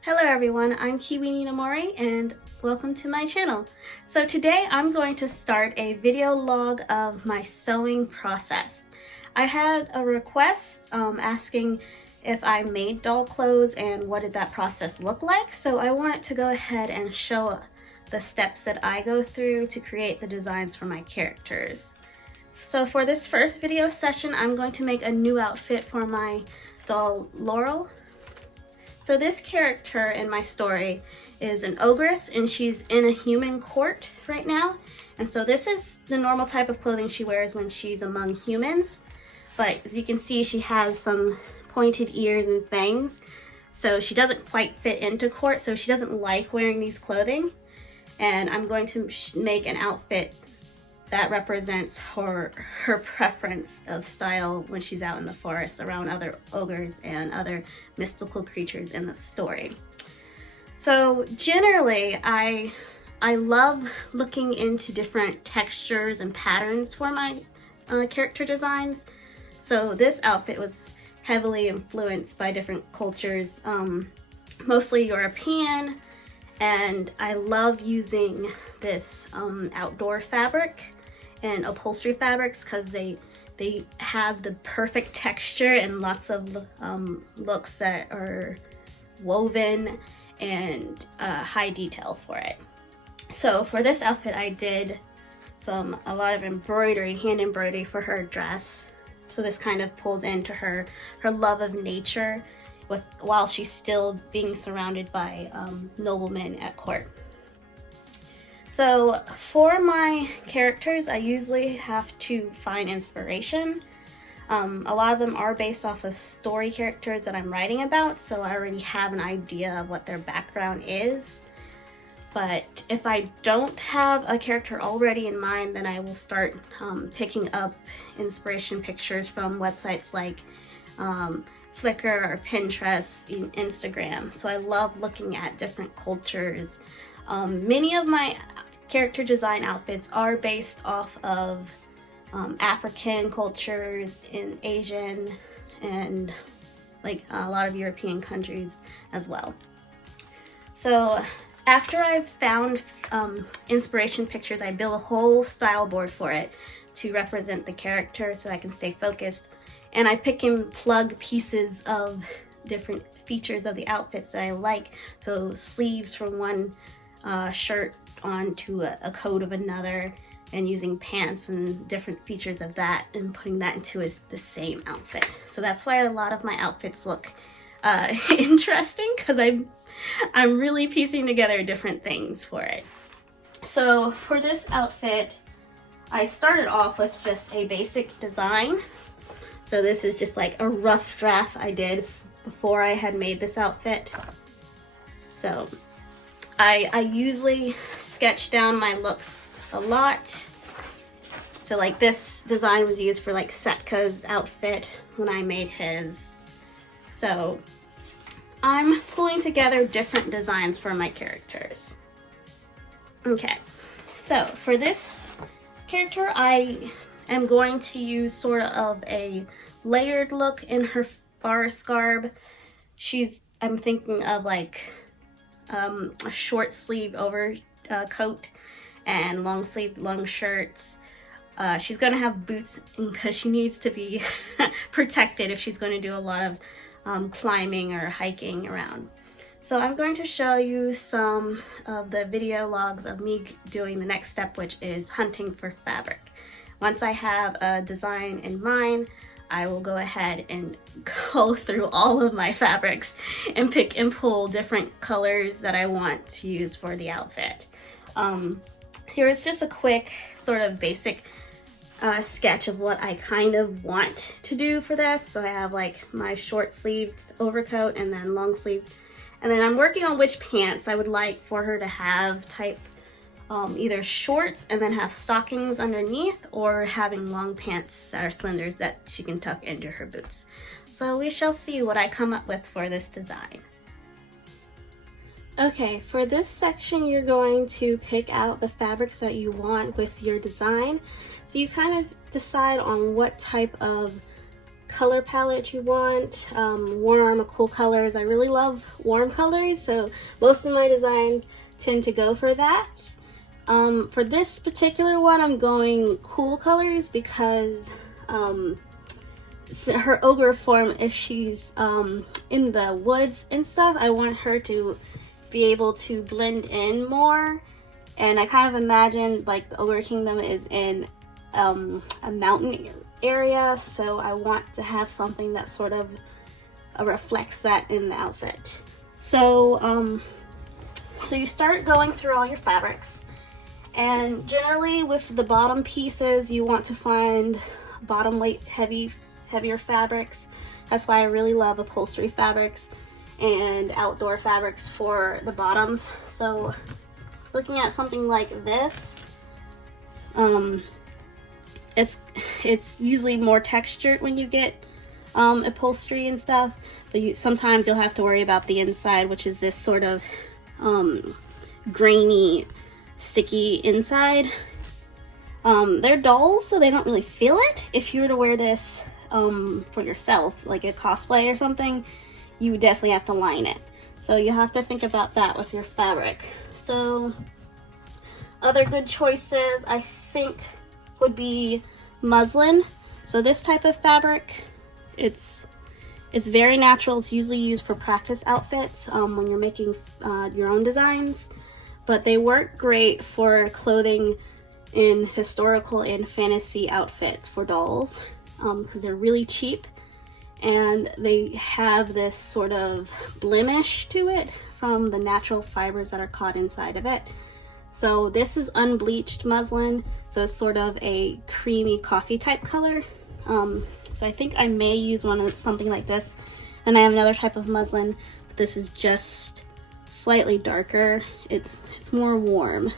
Hello everyone, I'm Kiwi Ninamori and welcome to my channel. So today I'm going to start a video log of my sewing process. I had a request asking if I made doll clothes and what did that process look like. So I wanted to go ahead and show the steps that I go through to create the designs for my characters. So for this first video session, I'm going to make a new outfit for my doll Laurel. So this character in my story is an ogress and she's in a human court right now. And so this is the normal type of clothing she wears when she's among humans. But as you can see, she has some pointed ears and fangs. So she doesn't quite fit into court, so she doesn't like wearing these clothing. And I'm going to make an outfit that represents her preference of style when she's out in the forest around other ogres and other mystical creatures in the story. So generally, I love looking into different textures and patterns for my character designs. So this outfit was heavily influenced by different cultures, mostly European, and I love using this outdoor fabric and upholstery fabrics because they have the perfect texture and lots of looks that are woven and high detail for it. So for this outfit I did a lot of embroidery, hand embroidery for her dress. So this kind of pulls into her love of nature while she's still being surrounded by noblemen at court. So for my characters, I usually have to find inspiration. A lot of them are based off of story characters that I'm writing about, so I already have an idea of what their background is. But if I don't have a character already in mind, then I will start picking up inspiration pictures from websites like Flickr or Pinterest, Instagram. So I love looking at different cultures. Many of my character design outfits are based off of African cultures and Asian and like a lot of European countries as well. So after I've found inspiration pictures, I build a whole style board for it to represent the character so I can stay focused. And I pick and plug pieces of different features of the outfits that I like. So sleeves from one shirt onto a coat of another, and using pants and different features of that and putting that into the same outfit. So that's why a lot of my outfits look interesting, because I'm really piecing together different things for it. So for this outfit, I started off with just a basic design. So this is just like a rough draft I did before I had made this outfit. So I usually sketch down my looks a lot. So like this design was used for like Setka's outfit when I made his. So I'm pulling together different designs for my characters. Okay, so for this character, I am going to use sort of a layered look in her forest garb. I'm thinking of like a short sleeve overcoat and long sleeve long shirts. She's gonna have boots because she needs to be protected if she's going to do a lot of climbing or hiking around. So I'm going to show you some of the video logs of me doing the next step, which is hunting for fabric. Once I have a design in mind, I will go ahead and go through all of my fabrics and pick and pull different colors that I want to use for the outfit. Here's just a quick sort of basic sketch of what I kind of want to do for this. So I have like my short sleeved overcoat and then long sleeve. And then I'm working on which pants I would like for her to have, type either shorts and then have stockings underneath, or having long pants that are slenders that she can tuck into her boots. So we shall see what I come up with for this design. Okay, for this section you're going to pick out the fabrics that you want with your design. So you kind of decide on what type of color palette you want. Warm or cool colors. I really love warm colors, so most of my designs tend to go for that. For this particular one, I'm going cool colors because her ogre form, if she's in the woods and stuff, I want her to be able to blend in more. And I kind of imagine like the Ogre Kingdom is in a mountain area, so I want to have something that sort of reflects that in the outfit. So you start going through all your fabrics, and generally with the bottom pieces you want to find bottom weight heavier fabrics. That's why I really love upholstery fabrics and outdoor fabrics for the bottoms. So looking at something like this, it's usually more textured when you get upholstery and stuff, but sometimes you'll have to worry about the inside, which is this sort of grainy, sticky inside. They're dolls, so they don't really feel it. If you were to wear this for yourself, like a cosplay or something, you would definitely have to line it. So you have to think about that with your fabric. So other good choices I think would be muslin. So this type of fabric, it's very natural. It's usually used for practice outfits when you're making your own designs, but they work great for clothing in historical and fantasy outfits for dolls because they're really cheap and they have this sort of blemish to it from the natural fibers that are caught inside of it. So this is unbleached muslin, so it's sort of a creamy coffee type color. So I think I may use something like this. And I have another type of muslin, but this is just slightly darker. It's more warm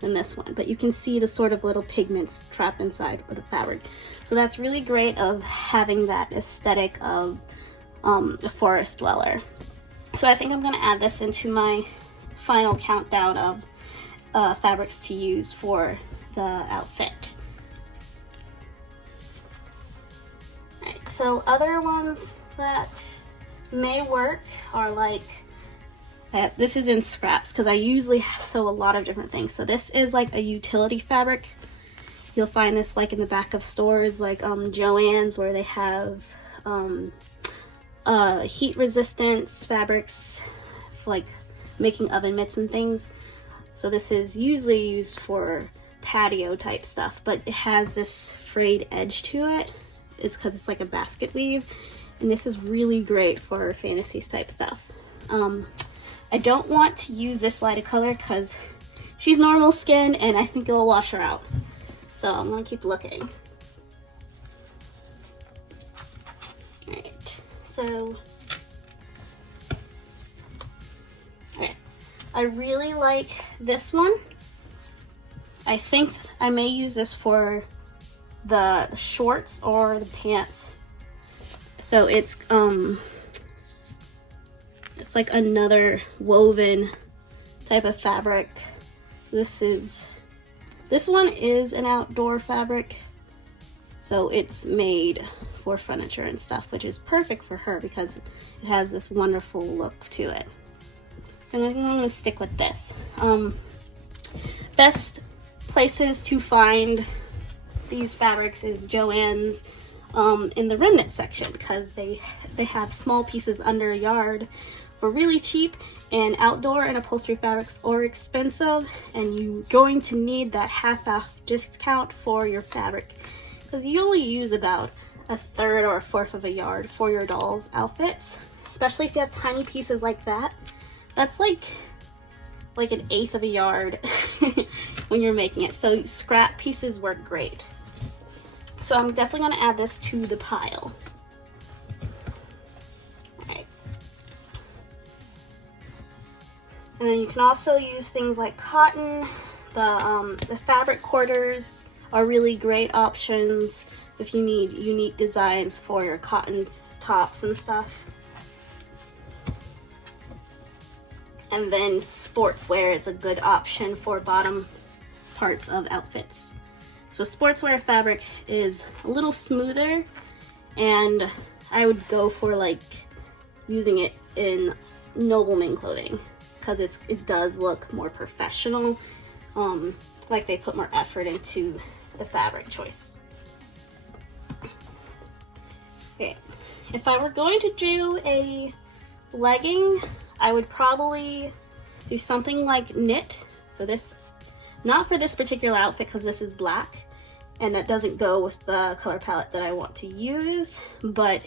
than this one, but you can see the sort of little pigments trapped inside of the fabric. So that's really great of having that aesthetic of a forest dweller. So I think I'm gonna add this into my final countdown of fabrics to use for the outfit. Alright, so other ones that may work are like, this is in scraps because I usually sew a lot of different things. So this is like a utility fabric. You'll find this like in the back of stores like Joann's, where they have heat resistance fabrics like making oven mitts and things. So this is usually used for patio type stuff, but it has this frayed edge to it. It's because it's like a basket weave, and this is really great for fantasy type stuff. I don't want to use this light of color because she's normal skin and I think it'll wash her out. So I'm gonna keep looking. Alright, so I really like this one. I think I may use this for the shorts or the pants. So it's like another woven type of fabric. This one is an outdoor fabric, so it's made for furniture and stuff, which is perfect for her because it has this wonderful look to it. So I'm going to stick with this. Best places to find these fabrics is Joann's in the remnant section, because they have small pieces under a yard for really cheap, and outdoor and upholstery fabrics are expensive, and you're going to need that half-off discount for your fabric because you only use about a third or a fourth of a yard for your dolls outfits, especially if you have tiny pieces like that. That's like an eighth of a yard when you're making it. So scrap pieces work great. So I'm definitely going to add this to the pile. Alright. And then you can also use things like cotton. The fabric quarters are really great options if you need unique designs for your cotton tops and stuff. And then sportswear is a good option for bottom parts of outfits. So sportswear fabric is a little smoother and I would go for like using it in nobleman clothing because it does look more professional, like they put more effort into the fabric choice. Okay, if I were going to do a legging, I would probably do something like knit. So this, not for this particular outfit because this is black and that doesn't go with the color palette that I want to use, but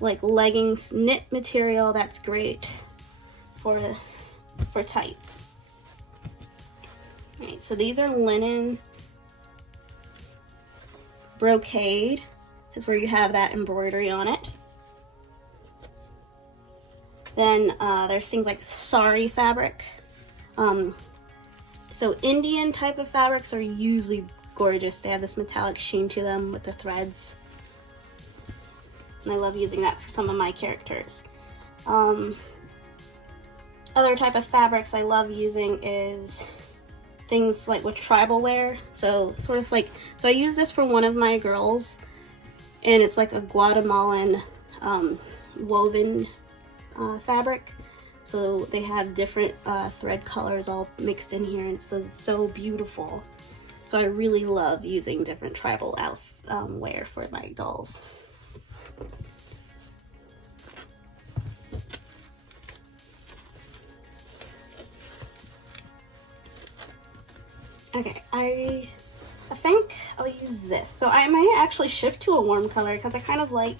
like leggings, knit material, that's great for tights. All right, so these are linen. Brocade is where you have that embroidery on it. Then there's things like Saree fabric. So Indian type of fabrics are usually gorgeous. They have this metallic sheen to them with the threads. And I love using that for some of my characters. Other type of fabrics I love using is things like with tribal wear. So sort of like, so I use this for one of my girls, and it's like a Guatemalan woven fabric. So they have different thread colors all mixed in here, and it's so beautiful. So I really love using different tribal wear for my dolls. Okay, I think I'll use this. So I might actually shift to a warm color because I kind of like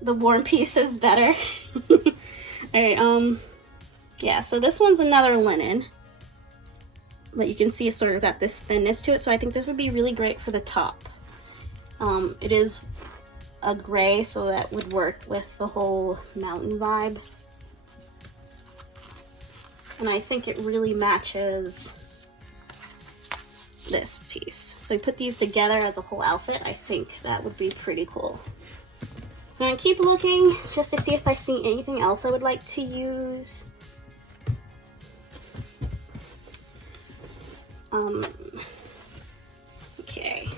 the warm pieces better. Alright, yeah, so this one's another linen. But you can see it's sort of got this thinness to it, so I think this would be really great for the top. It is a gray, so that would work with the whole mountain vibe. And I think it really matches this piece. So I put these together as a whole outfit. I think that would be pretty cool. So I'm gonna keep looking just to see if I see anything else I would like to use. Okay.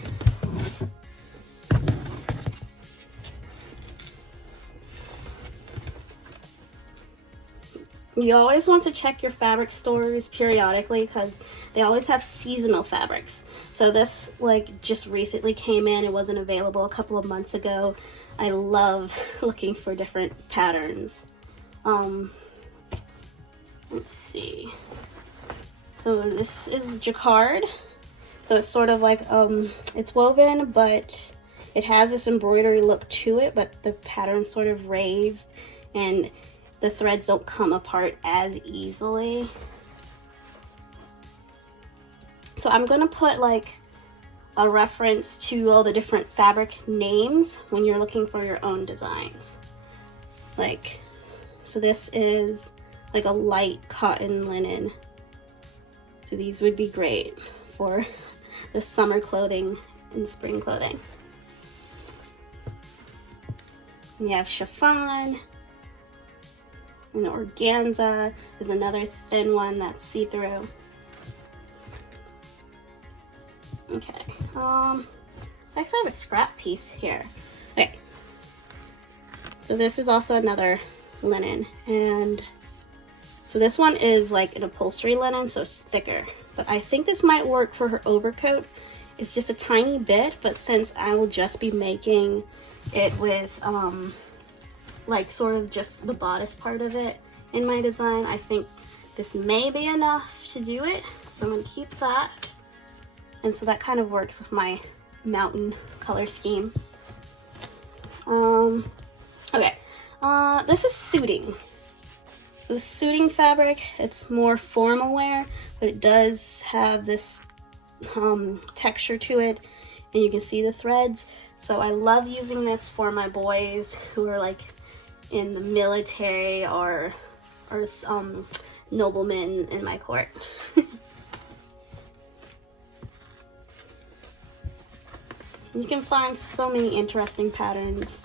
You always want to check your fabric stores periodically because they always have seasonal fabrics. So this like just recently came in. It wasn't available a couple of months ago. I love looking for different patterns. Let's see. So this is Jacquard. So it's sort of like, it's woven, but it has this embroidery look to it, but the pattern's sort of raised and the threads don't come apart as easily. So I'm gonna put like a reference to all the different fabric names when you're looking for your own designs. Like, so this is like a light cotton linen. So these would be great for the summer clothing and spring clothing. You have chiffon, and organza is another thin one that's see-through. Okay, I actually have a scrap piece here. Okay, so this is also another linen, and so this one is like an upholstery linen, so it's thicker. But I think this might work for her overcoat. It's just a tiny bit, but since I will just be making it with like sort of just the bodice part of it in my design, I think this may be enough to do it. So I'm gonna keep that. And so that kind of works with my mountain color scheme. Okay, this is suiting. So the suiting fabric, it's more formal wear, but it does have this texture to it, and you can see the threads. So I love using this for my boys who are like in the military or noblemen in my court. You can find so many interesting patterns.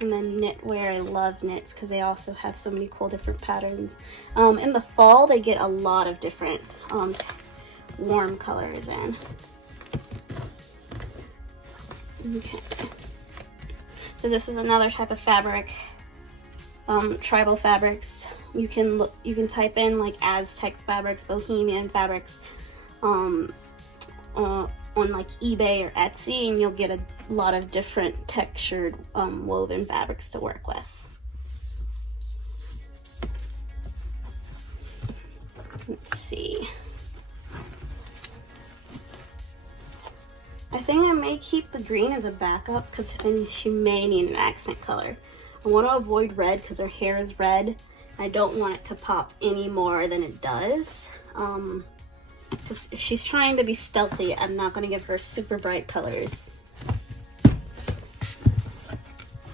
And then knitwear, I love knits because they also have so many cool different patterns. In the fall, they get a lot of different warm colors in. Okay. So this is another type of fabric, tribal fabrics. You can type in like Aztec fabrics, Bohemian fabrics, on like eBay or Etsy, and you'll get a lot of different textured woven fabrics to work with. Let's see. I think I may keep the green as a backup because she may need an accent color. I want to avoid red because her hair is red. I don't want it to pop any more than it does. Because if she's trying to be stealthy, I'm not going to give her super bright colors.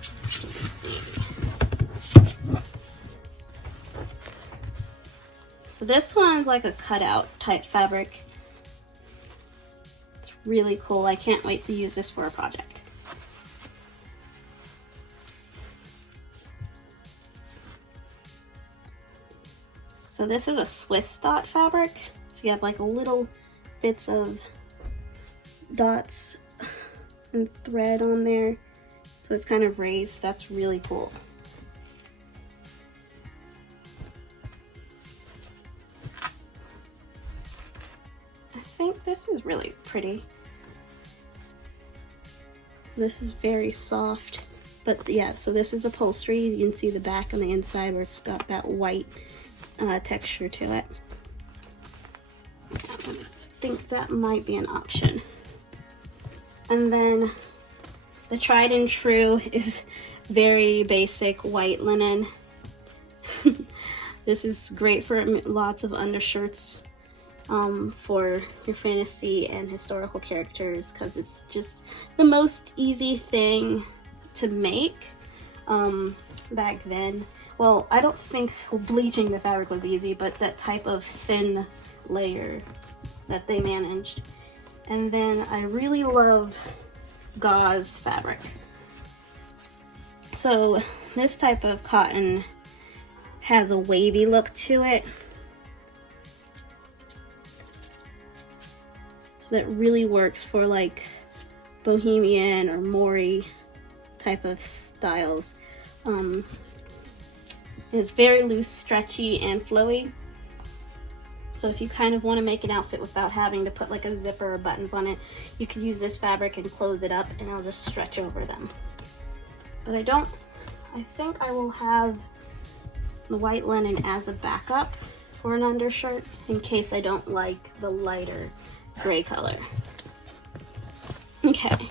Let's see. So this one's like a cutout type fabric. It's really cool. I can't wait to use this for a project. So this is a Swiss dot fabric. So you have like little bits of dots and thread on there. So it's kind of raised. That's really cool. I think this is really pretty. This is very soft. But yeah, so this is upholstery. You can see the back on the inside where it's got that white texture to it. I think that might be an option. And then the tried and true is very basic white linen. This is great for lots of undershirts for your fantasy and historical characters because it's just the most easy thing to make back then. Well, I don't think bleaching the fabric was easy, but that type of thin layer that they managed. And then I really love gauze fabric. So this type of cotton has a wavy look to it. So that really works for like Bohemian or Maury type of styles. It's very loose, stretchy, and flowy. So if you kind of want to make an outfit without having to put like a zipper or buttons on it, you can use this fabric and close it up and it'll just stretch over them. But I think I will have the white linen as a backup for an undershirt in case I don't like the lighter gray color. Okay.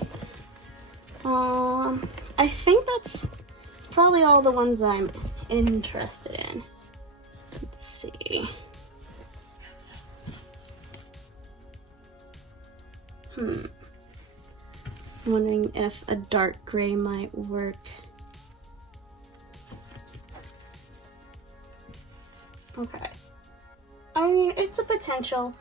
I think that's probably all the ones I'm interested in. Let's see. I'm wondering if a dark gray might work. Okay. I mean, it's a potential,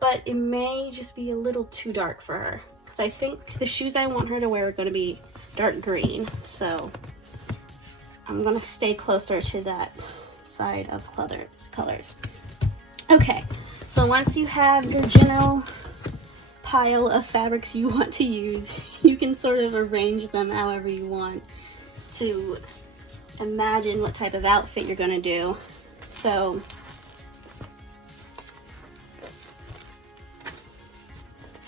but it may just be a little too dark for her. Because I think the shoes I want her to wear are going to be dark green. So I'm going to stay closer to that side of colors. Okay. So once you have your general pile of fabrics you want to use, you can sort of arrange them however you want to imagine what type of outfit you're going to do. So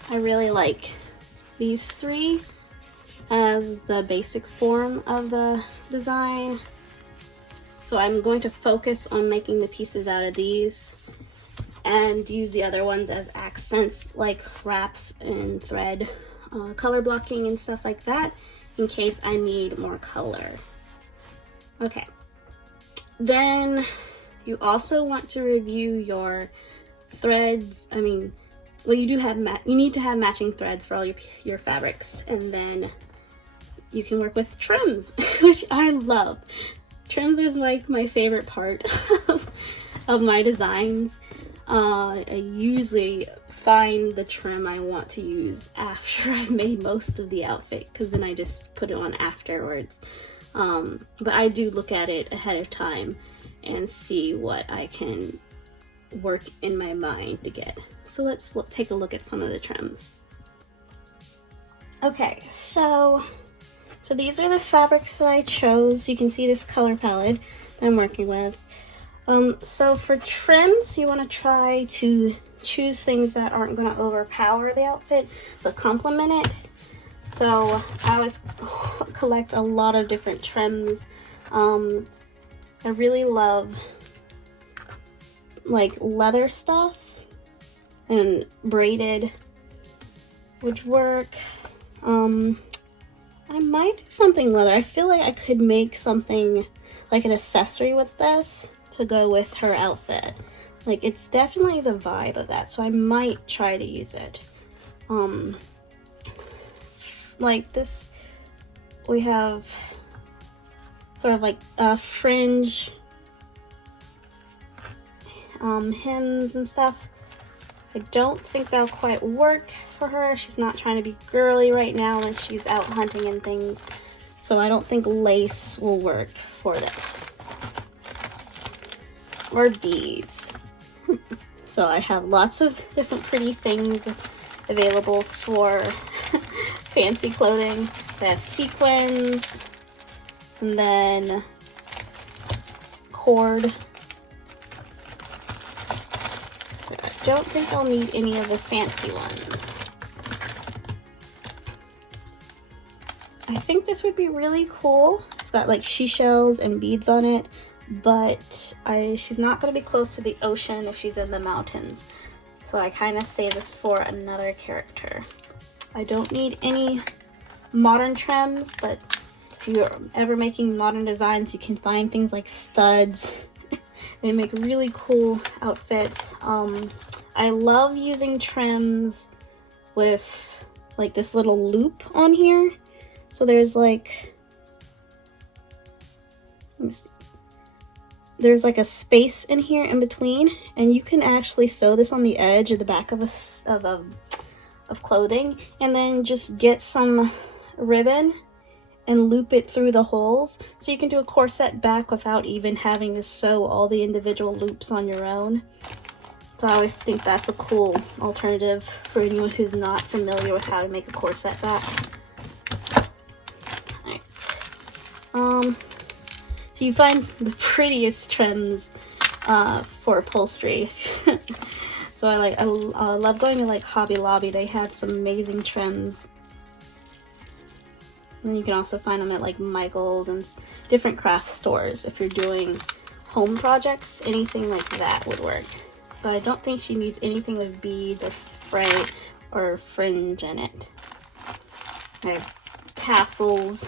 I really like these three as the basic form of the design. So I'm going to focus on making the pieces out of these and use the other ones as accents like wraps and thread, color blocking and stuff like that in case I need more color. Okay, then you also want to review your threads. I mean, well, you need to have matching threads for all your fabrics, and then you can work with trims, which I love. Trims is like my favorite part of my designs. I usually find the trim I want to use after I've made most of the outfit, because then I just put it on afterwards. But I do look at it ahead of time and see what I can work in my mind to get. So let's take a look at some of the trims. Okay, so these are the fabrics that I chose. You can see this color palette that I'm working with. So for trims, you want to try to choose things that aren't going to overpower the outfit, but complement it. So I always collect a lot of different trims. I really love like leather stuff, and braided would work. I might do something leather. I feel like I could make something like an accessory with this to go with her outfit. Like, it's definitely the vibe of that, so I might try to use it. Like this, we have sort of like a fringe hems and stuff. I don't think that'll quite work for her. She's not trying to be girly right now when she's out hunting and things. So I don't think lace will work for this. Or beads. So I have lots of different pretty things available for fancy clothing. I have sequins, and then cord. So I don't think I'll need any of the fancy ones. I think this would be really cool. It's got like seashells and beads on it, but she's not going to be close to the ocean if she's in the mountains. So I kind of save this for another character. I don't need any modern trims, but if you're ever making modern designs, you can find things like studs. They make really cool outfits. I love using trims with like this little loop on here. So there's like, let me see. There's like a space in here in between, and you can actually sew this on the edge of the back of clothing, and then just get some ribbon and loop it through the holes, so you can do a corset back without even having to sew all the individual loops on your own. So I always think that's a cool alternative for anyone who's not familiar with how to make a corset back. Alright. So you find the prettiest trims for upholstery. So I love going to like Hobby Lobby. They have some amazing trims. And you can also find them at like Michael's and different craft stores if you're doing home projects. Anything like that would work. But I don't think she needs anything with beads or fray or fringe in it. I have tassels.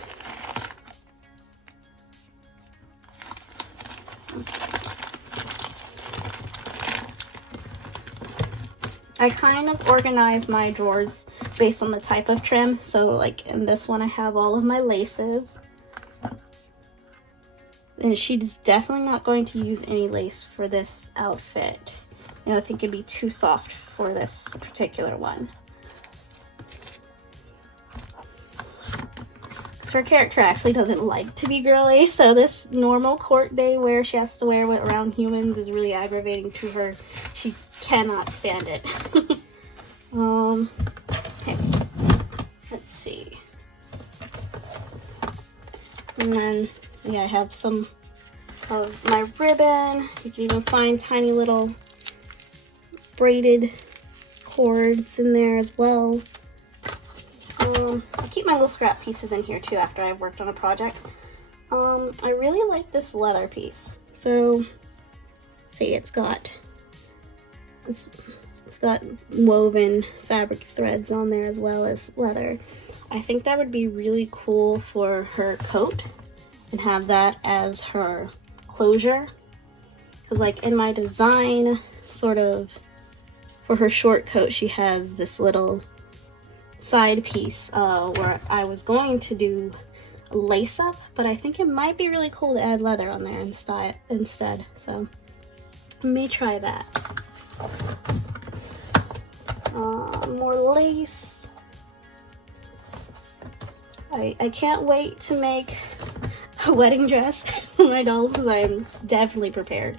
I kind of organize my drawers based on the type of trim. So like in this one I have all of my laces. And she's definitely not going to use any lace for this outfit. You know, I think it'd be too soft for this particular one. Her character actually doesn't like to be girly, so this normal court day wear she has to wear around humans is really aggravating to her. She cannot stand it. Okay. Let's see. And then, yeah, I have some of my ribbon. You can even find tiny little braided cords in there as well. I keep my little scrap pieces in here too after I've worked on a project. I really like this leather piece. So, see, it's got woven fabric threads on there as well as leather. I think that would be really cool for her coat and have that as her closure. Because like in my design, sort of, for her short coat, she has this little side piece where I was going to do a lace up, but I think it might be really cool to add leather on there instead. So I may try that. More lace. I can't wait to make a wedding dress for my dolls because I am definitely prepared.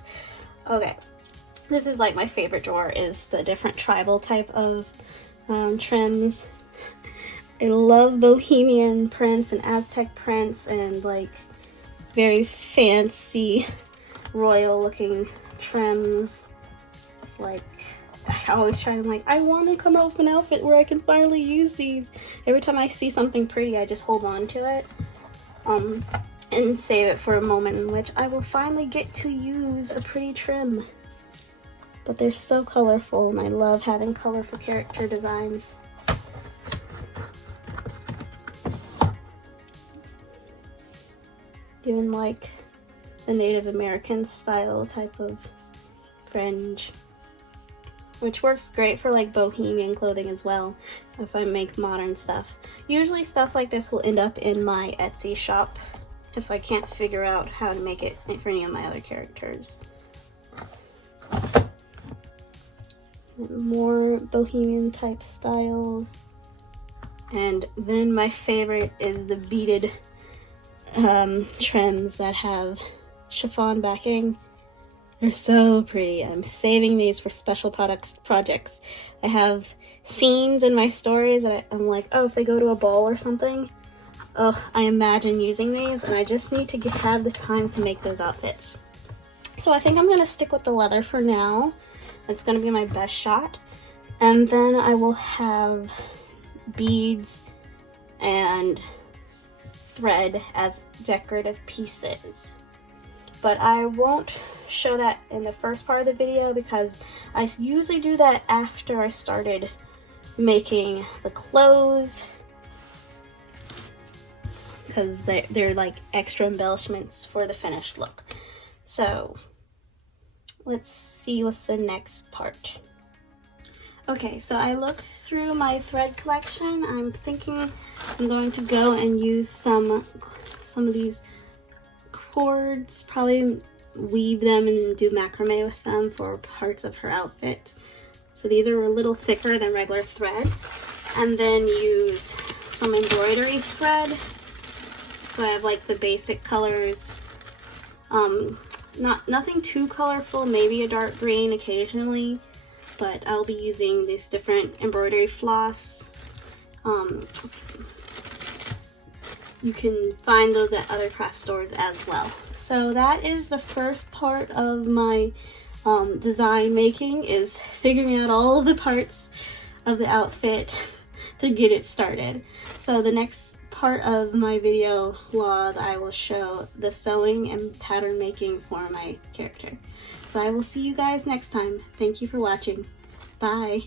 Okay, this is like my favorite drawer, is the different tribal type of trims. I love Bohemian prints and Aztec prints and like very fancy royal looking trims. Like I always try to like, I want to come up with an outfit where I can finally use these. Every time I see something pretty, I just hold on to it and save it for a moment in which I will finally get to use a pretty trim. But they're so colorful, and I love having colorful character designs. Even like the Native American style type of fringe, which works great for like Bohemian clothing as well if I make modern stuff. Usually stuff like this will end up in my Etsy shop if I can't figure out how to make it for any of my other characters. More Bohemian type styles. And then my favorite is the beaded trims that have chiffon backing. They're so pretty. I'm saving these for special projects. I have scenes in my stories that I'm like, oh, if they go to a ball or something, oh, I imagine using these, and I just need to have the time to make those outfits. So I think I'm going to stick with the leather for now. That's going to be my best shot. And then I will have beads and thread as decorative pieces. But I won't show that in the first part of the video because I usually do that after I started making the clothes, because they're like extra embellishments for the finished look. So let's see what's the next part. Okay, so I looked through my thread collection. I'm thinking I'm going to go and use some of these cords, probably weave them and do macrame with them for parts of her outfit. So these are a little thicker than regular thread. And then use some embroidery thread. So I have like the basic colors. Nothing too colorful, maybe a dark green occasionally, but I'll be using this different embroidery floss. You can find those at other craft stores as well. So that is the first part of my design making, is figuring out all of the parts of the outfit to get it started. So the next part of my video log, I will show the sewing and pattern making for my character. So I will see you guys next time. Thank you for watching. Bye.